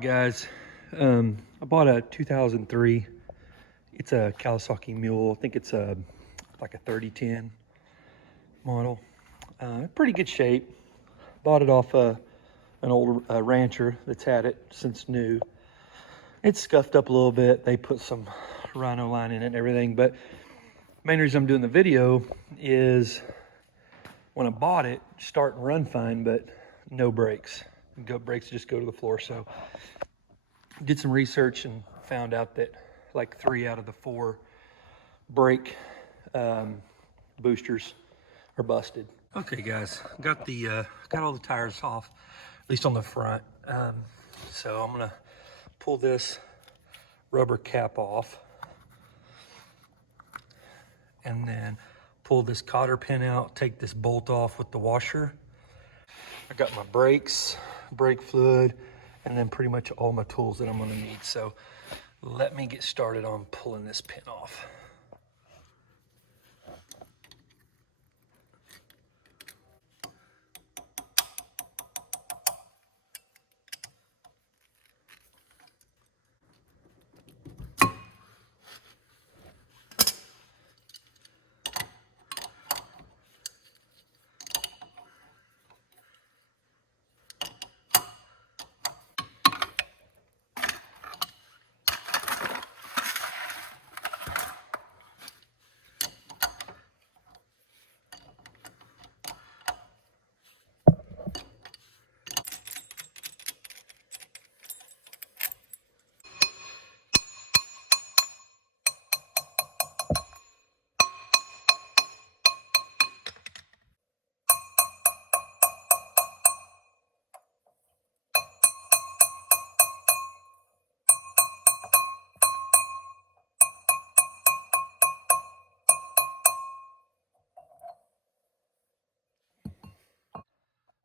Guys, I bought a 2003. It's a Kawasaki mule. I think it's like a 3010 model. Pretty good shape. Bought it off an old rancher that's had it since new. It's scuffed up a little bit. They put some rhino line in it and everything. But main reason I'm doing the video is when I bought it, start and run fine, but no brakes. Brakes just go to the floor. So did some research and found out that like 3 out of the 4 brake boosters are busted. Okay guys, got all the tires off, at least on the front. So I'm gonna pull this rubber cap off and then pull this cotter pin out, take this bolt off with the washer. I got my brakes, brake fluid, and then pretty much all my tools that I'm gonna need. So let me get started on pulling this pin off.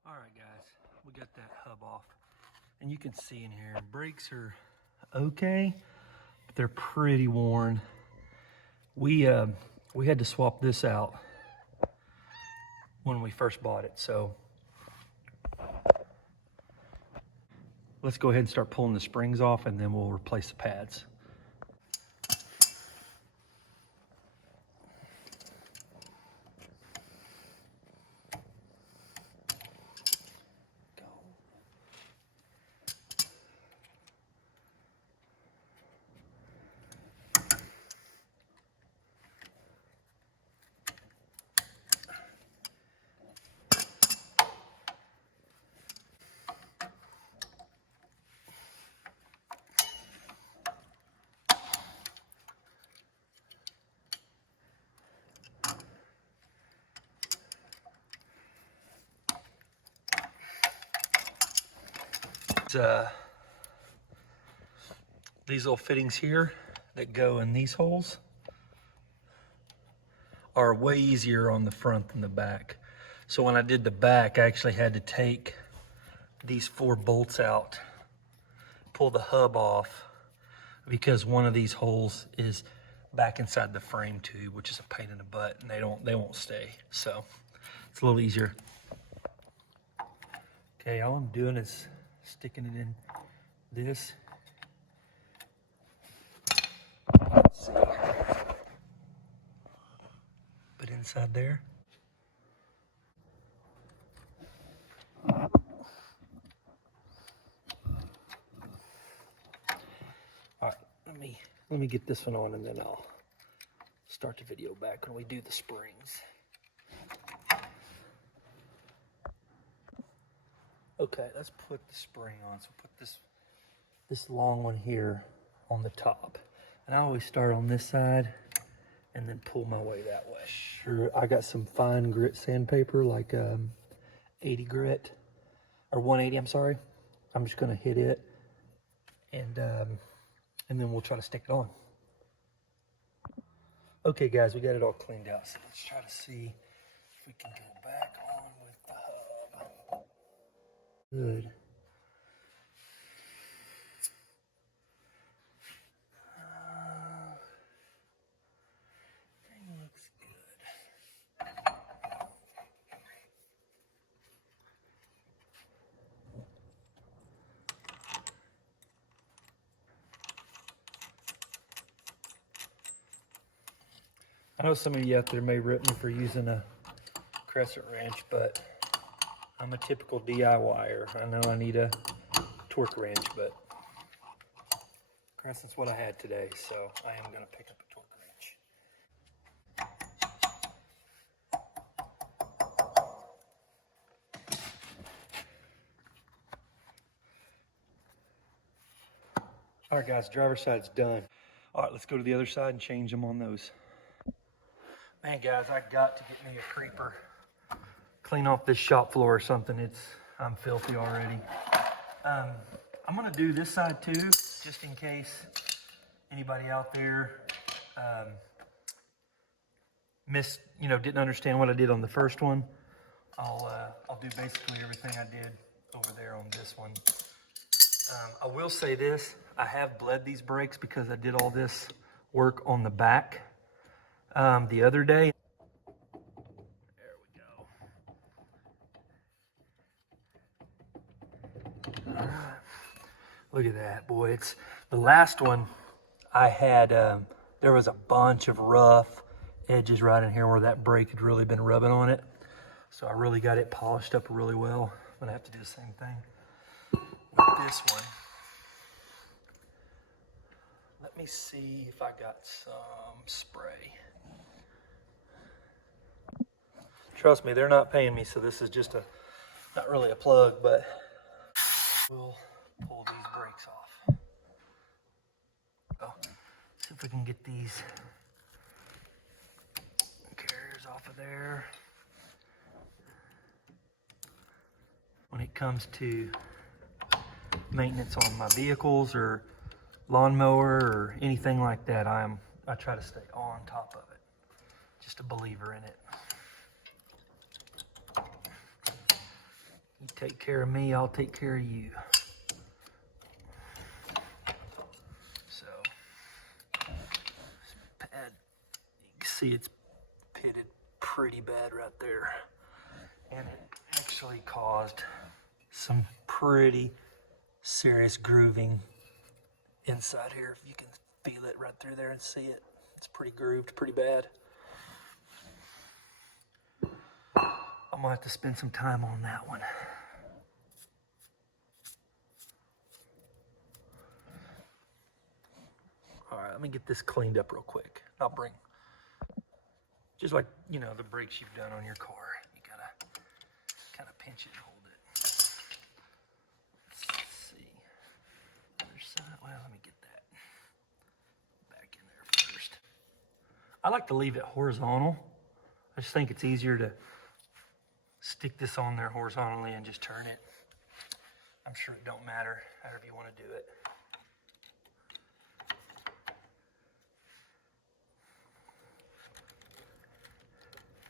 All right guys, we got that hub off. And you can see in here, brakes are okay, but they're pretty worn. We had to swap this out when we first bought it. So let's go ahead and start pulling the springs off and then we'll replace the pads. These little fittings here that go in these holes are way easier on the front than the back. So when I did the back, I actually had to take these 4 bolts out, pull the hub off, because one of these holes is back inside the frame tube, which is a pain in the butt, and they won't stay. So it's a little easier. Okay, all I'm doing is sticking it in this. Let's see. But inside there. All right, let me get this one on and then I'll start the video back when we do the springs. Okay, let's put the spring on. So put this long one here on the top. And I always start on this side and then pull my way that way. Sure, I got some fine grit sandpaper, like 80 grit, or 180, I'm sorry. I'm just gonna hit it and then we'll try to stick it on. Okay guys, we got it all cleaned out. So let's try to see if we can go back on with the hub. Good. Looks good. I know some of you out there may rip me for using a crescent wrench, but I'm a typical DIYer. I know I need a torque wrench, but crescent's what I had today, so I am going to pick up a torque wrench. All right, guys, driver's side's done. All right, let's go to the other side and change them on those. Man, guys, I got to get me a creeper. Clean off this shop floor or something. I'm filthy already. I'm gonna do this side too, just in case anybody out there didn't understand what I did on the first one. I'll do basically everything I did over there on this one. I will say this, I have bled these brakes because I did all this work on the back the other day. There we go. All right. Look at that, boy. It's the last one I had, there was a bunch of rough edges right in here where that brake had really been rubbing on it. So I really got it polished up really well. I'm gonna have to do the same thing with this one. Let me see if I got some spray. Trust me, they're not paying me, so this is just not really a plug, but we'll pull these brakes off. Oh, see if we can get these carriers off of there. When it comes to maintenance on my vehicles or lawnmower or anything like that, I try to stay on top of it. Just a believer in it. You take care of me, I'll take care of you. So, this pad, you can see it's pitted pretty bad right there. And it actually caused some pretty serious grooving inside here. If you can feel it right through there and see it, it's pretty grooved, pretty bad. I'm gonna have to spend some time on that one. All right, let me get this cleaned up real quick. I'll bring, just like, the brakes you've done on your car. You gotta kind of pinch it and hold it. Let's see. Other side, well, let me get that back in there first. I like to leave it horizontal. I just think it's easier to stick this on there horizontally and just turn it. I'm sure it don't matter, however you want to do it.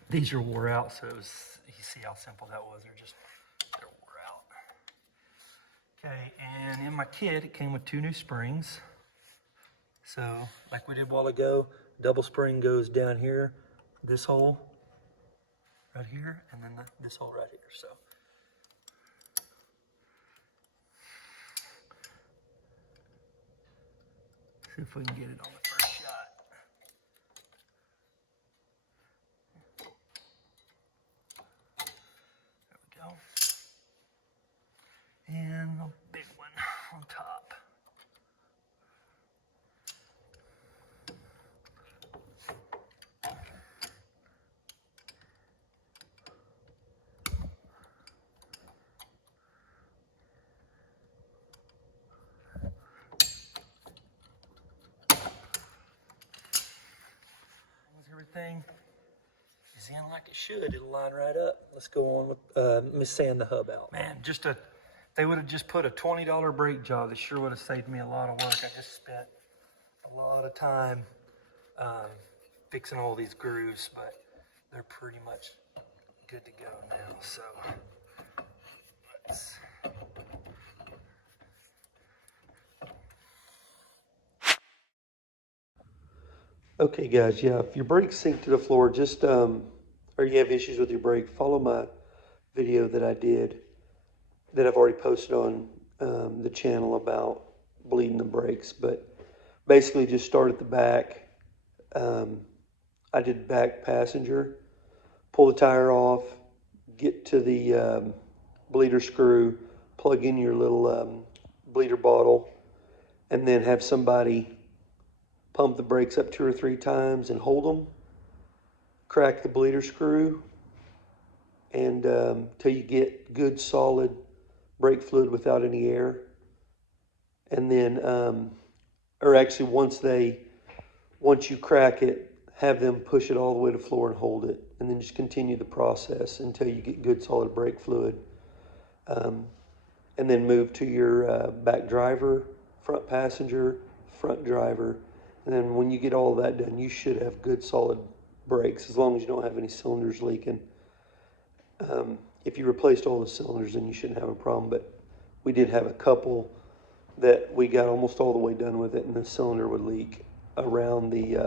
These are wore out, so you see how simple that was. They're wore out. Okay, and in my kit, it came with 2 new springs. So, like we did a while ago, double spring goes down here, this hole, right here, and then this hole right here, so. See if we can get it on the first shot. There we go. And a big one on top. Everything is in like it should. It'll line right up. Let's go on with, let me sand the hub out. Man, they would have just put a $20 brake job. They sure would have saved me a lot of work. I just spent a lot of time fixing all these grooves, but they're pretty much good to go now. So let's. Okay, guys, yeah, if your brakes sink to the floor, just, or you have issues with your brake, follow my video that I did, that I've already posted on the channel about bleeding the brakes. But basically just start at the back, I did back passenger. Pull the tire off, get to the bleeder screw, plug in your little bleeder bottle, and then have somebody pump the brakes up 2 or 3 times and hold them. Crack the bleeder screw, and till you get good solid brake fluid without any air. And then, or actually once you crack it, have them push it all the way to the floor and hold it, and then just continue the process until you get good solid brake fluid. And then move to your back driver, front passenger, front driver, and then when you get all of that done, you should have good solid brakes as long as you don't have any cylinders leaking. If you replaced all the cylinders, then you shouldn't have a problem, but we did have a couple that we got almost all the way done with it, and the cylinder would leak around the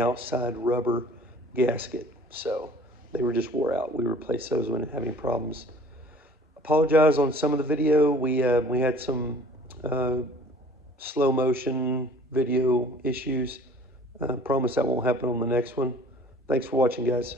outside rubber gasket. So they were just wore out. We replaced those when having problems. Apologize on some of the video. We had some slow motion video issues. Promise that won't happen on the next one. Thanks for watching, guys.